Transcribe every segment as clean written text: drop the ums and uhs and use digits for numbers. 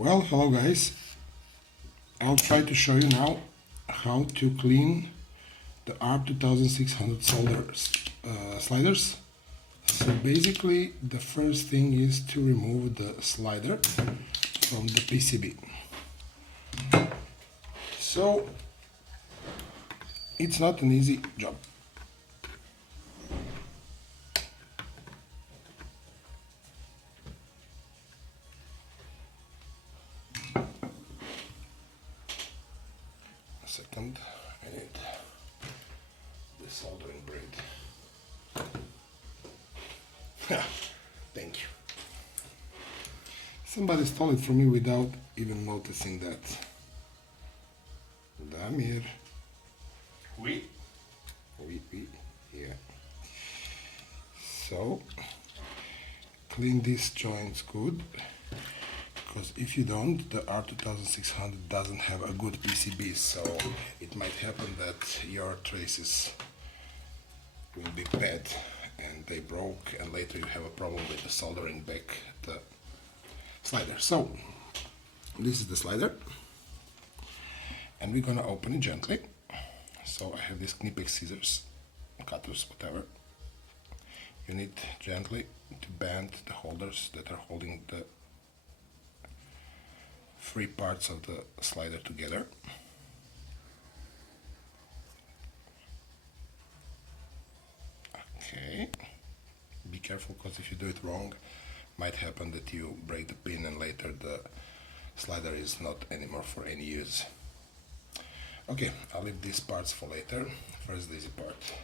Well, hello guys. I'll try to show you now how to clean the ARP 2600 solder sliders. So basically the first thing is to remove the slider from the PCB. So it's not an easy job. A second, I need the soldering braid. Thank you. Somebody stole it from me without even noticing that. Damir. Oui. Oui, yeah. So, clean these joints good, because if you don't, the R2600 doesn't have a good PCB, so it might happen that your traces will be bad and they broke, and later you have a problem with the soldering back the slider. So, this is the slider, and we're gonna open it gently. So I have these Knipex scissors, cutters, whatever. You need gently to bend the holders that are holding the three parts of the slider together. Okay. Be careful, because if you do it wrong, might happen that you break the pin and later the slider is not anymore for any use. Okay, I'll leave these parts for later. First, the easy part.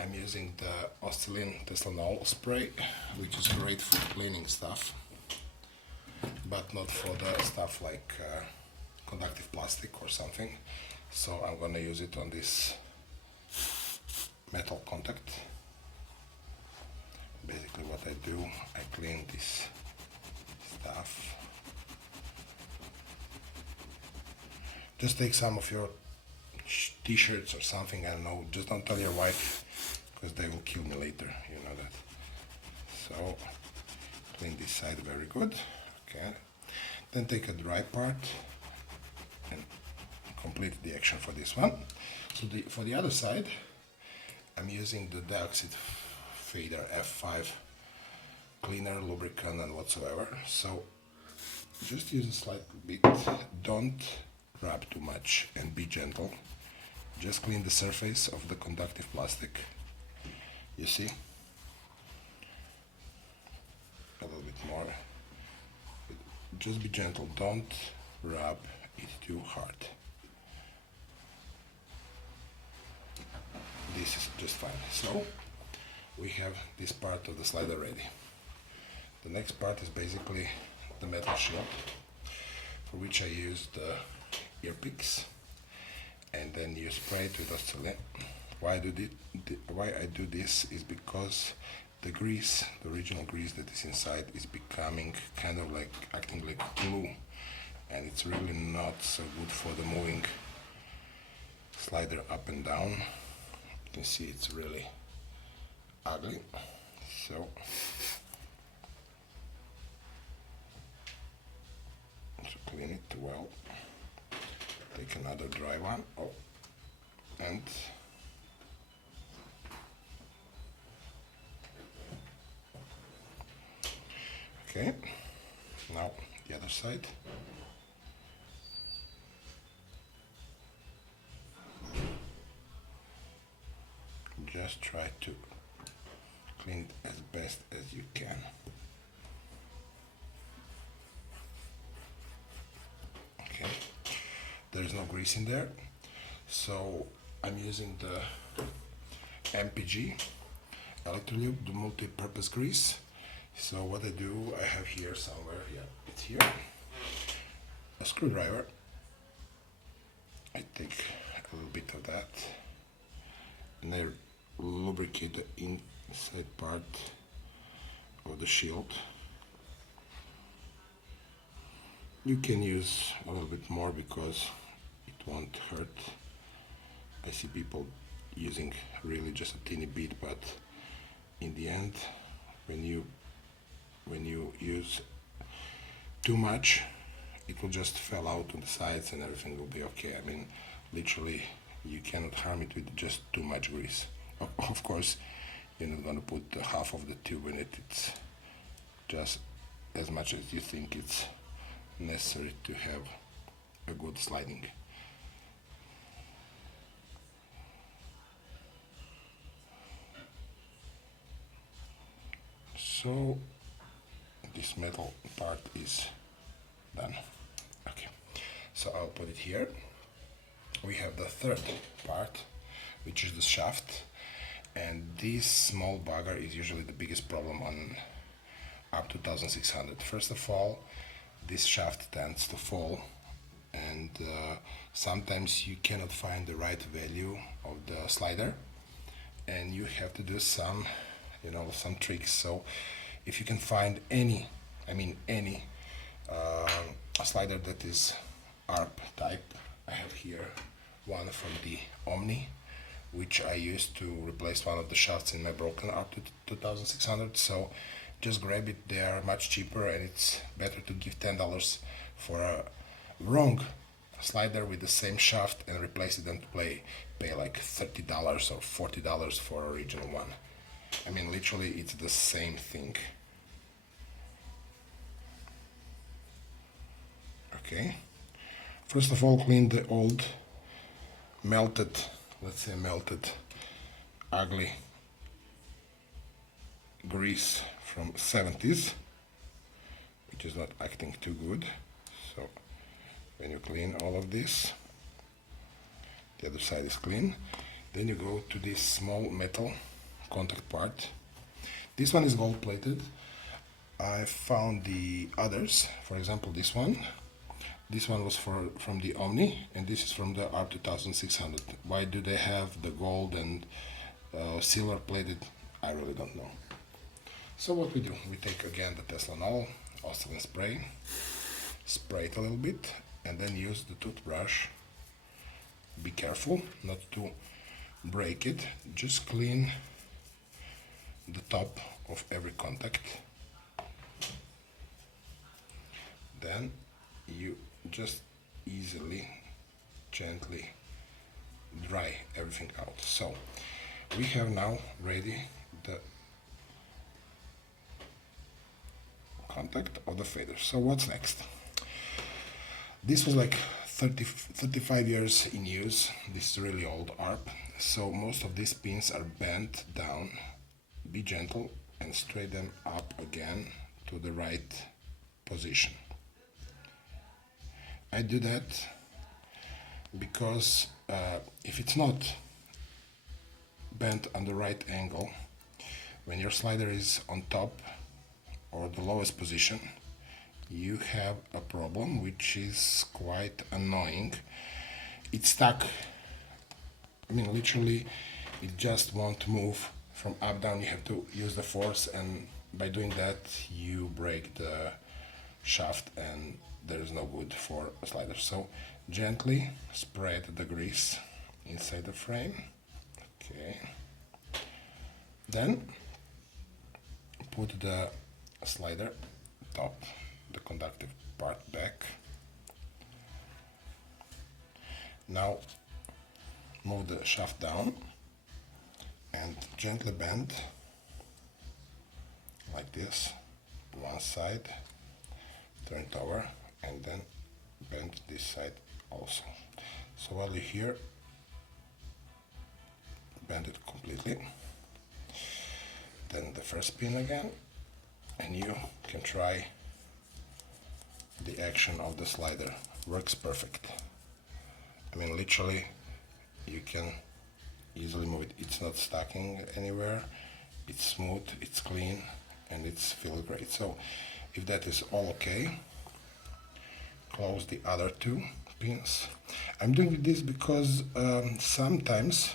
I'm using the Oscillin Teslanol spray, which is great for cleaning stuff, but not for the stuff like conductive plastic or something. So I'm gonna use it on this metal contact. Basically what I do, I clean this stuff. Just take some of your t-shirts or something, I don't know, just don't tell your wife, because they will kill me later, you know that. So, clean this side very good, okay. Then take a dry part and complete the action for this one. So for the other side, I'm using the Dioxide Fader F5 cleaner, lubricant and whatsoever. So, just use a slight bit, don't rub too much and be gentle. Just clean the surface of the conductive plastic. You see? A little bit more. Just be gentle, don't rub it too hard. This is just fine. So, we have this part of the slider ready. The next part is basically the metal shield, for which I use the ear picks, and then you spray it with Oscillin. Why I do this is because the grease, the original grease that is inside, is becoming kind of like acting like glue, and it's really not so good for the moving slider up and down. You can see it's really ugly. So clean it well. Take another dry one, and okay, now the other side. Just try to clean it as best as you can. Okay. There's no grease in there, so I'm using the MPG Electrolube, the multi-purpose grease. So what I do, I have here somewhere, yeah, it's here, a screwdriver. I take a little bit of that, and I lubricate the inside part of the shield. You can use a little bit more because it won't hurt. I see people using really just a teeny bit, but in the end, when you use too much, it will just fall out on the sides and everything will be okay. I mean, literally, you cannot harm it with just too much grease. Of course, you're not going to put half of the tube in it. It's just as much as you think it's necessary to have a good sliding. So this metal part is done. Okay, so I'll put it here. We have the third part, which is the shaft, and this small bugger is usually the biggest problem on up to 1600. First of all, this shaft tends to fall, and sometimes you cannot find the right value of the slider, and you have to do some tricks. So if you can find any slider that is ARP type, I have here one from the Omni, which I used to replace one of the shafts in my broken ARP to 2600. So just grab it, they are much cheaper, and it's better to give $10 for a wrong slider with the same shaft and replace it than to pay like $30 or $40 for a original one. I mean, literally, it's the same thing. Okay. First of all, clean the old melted, ugly grease from 70s, which is not acting too good. So when you clean all of this, the other side is clean. Then you go to this small metal contact part. This one is gold plated. I found the others, for example this one was from the Omni, and this is from the ARP 2600. Why do they have the gold and silver plated? I really don't know. So what we do, we take again the Teslanol, Australian spray it a little bit, and then use the toothbrush. Be careful not to break it, just clean the top of every contact. Then you just easily, gently dry everything out. So we have now ready the contact of the fader. So what's next? This was like 35 years in use. This is really old ARP, so most of these pins are bent down. Be gentle and straighten them up again to the right position. I do that because if it's not bent on the right angle, when your slider is on top or the lowest position, you have a problem which is quite annoying. It's stuck. I mean, literally, it just won't move from up down. You have to use the force, and by doing that, you break the shaft, and there is no good for a slider. So gently spread the grease inside the frame. Okay. Then put the slider top, the conductive part back. Now move the shaft down and gently bend like this, one side, turn it over, and then bend this side also. So while you're here, bend it completely. Then the first pin again, and you can try the action of the slider. Works perfect. I mean, literally, you can easily move it. It's not stacking anywhere. It's smooth, it's clean, and it's feels great. So if that is all okay, close the other two pins. I'm doing this because sometimes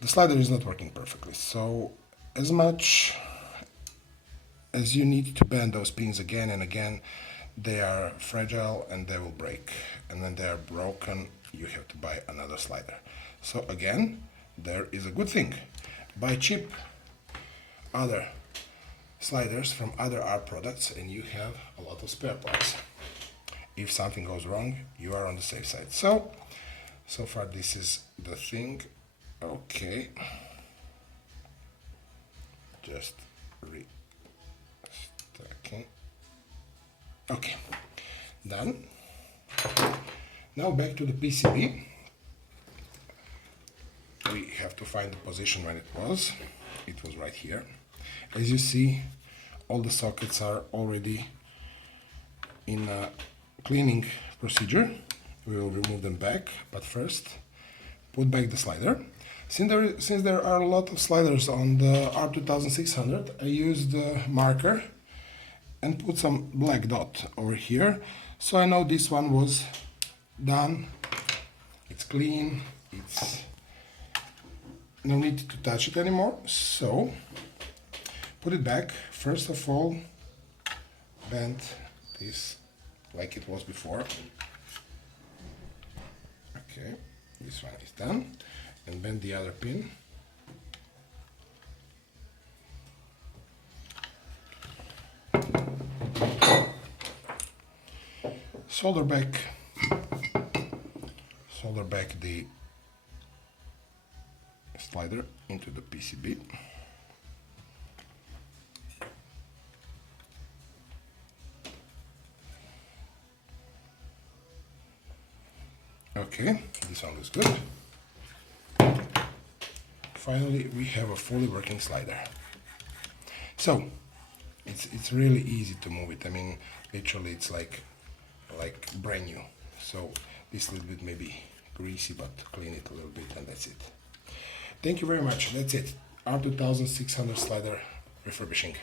the slider is not working perfectly. So as much as you need to bend those pins again and again, they are fragile and they will break. And when they are broken, you have to buy another slider. So again, there is a good thing. Buy cheap other sliders from other art products and you have a lot of spare parts. If something goes wrong, you are on the safe side. So far this is the thing. Okay. Just restacking. Okay, done. Now back to the PCB. We have to find the position where it was. It was right here. As you see, all the sockets are already in a cleaning procedure. We will remove them back, but first put back the slider. Since there are a lot of sliders on the R2600, I used the marker and put some black dot over here, so I know this one was done. It's clean, it's no need to touch it anymore. So put it back. First of all, bend this like it was before. Okay, this one is done. And bend the other pin. Solder back the slider into the PCB. Okay, this one looks good. Finally, we have a fully working slider. So it's really easy to move it. I mean, literally, it's like brand new. So this little bit maybe greasy, but clean it a little bit, and that's it. Thank you very much. That's it. R2600 slider refurbishing.